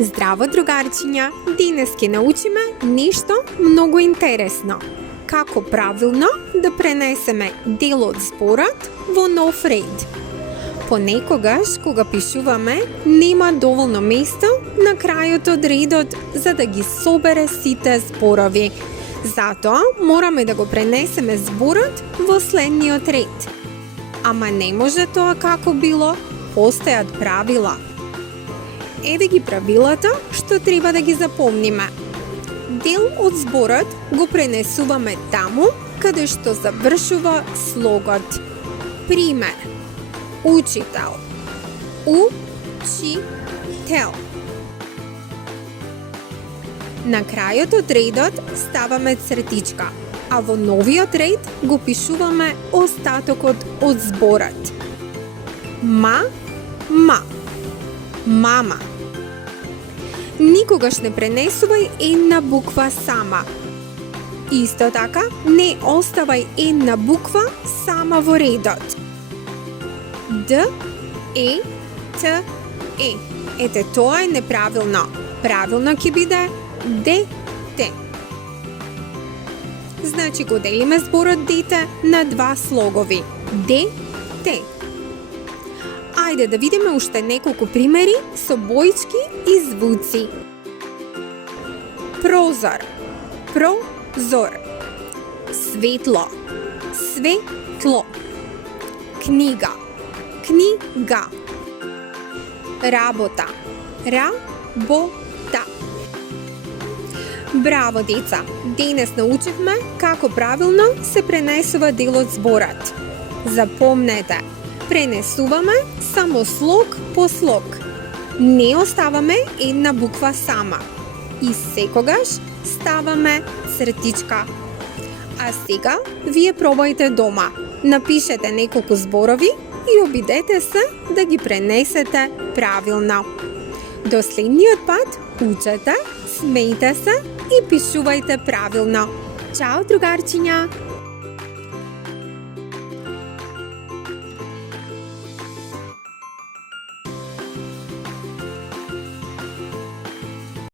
Здраво, другарчиња! Денес ќе научиме нешто многу интересно. Како правилно да пренесеме дел од зборот во нов ред. Понекогаш, кога пишуваме, нема доволно место на крајот од редот за да ги собере сите зборови. Затоа мораме да го пренесеме зборот во следниот ред. Ама не може тоа како било, постојат правила. Еве ги правилата што треба да ги запомниме. Дел од зборот го пренесуваме таму каде што завршува слогот. Пример: учител, учител. На крајот од редот ставаме цртичка, а во новиот ред го пишуваме остатокот од зборот. Мама. Никогаш не пренесувај една буква сама. Исто така, не оставај една буква сама во редот. Д, Е, Т, Е. Ете, тоа е неправилно. Правилно ќе биде Д, Т. Значи го делиме зборот дете на два слогови. Д, Т. Ајде да видиме уште неколку примери со боички и звуци. Прозор, прозор. Светло, светло. Книга, книга. Работа, работа. Браво, деца! Денес научивме како правилно се пренесува дел од зборот. Запомнете, пренесуваме само слог по слог. Не оставаме една буква сама. И секогаш ставаме цртичка. А сега вие пробајте дома. Напишете неколку зборови и обидете се да ги пренесете правилно. До следниот пат учете, смејте се и пишувајте правилно. Чао, другарчиња!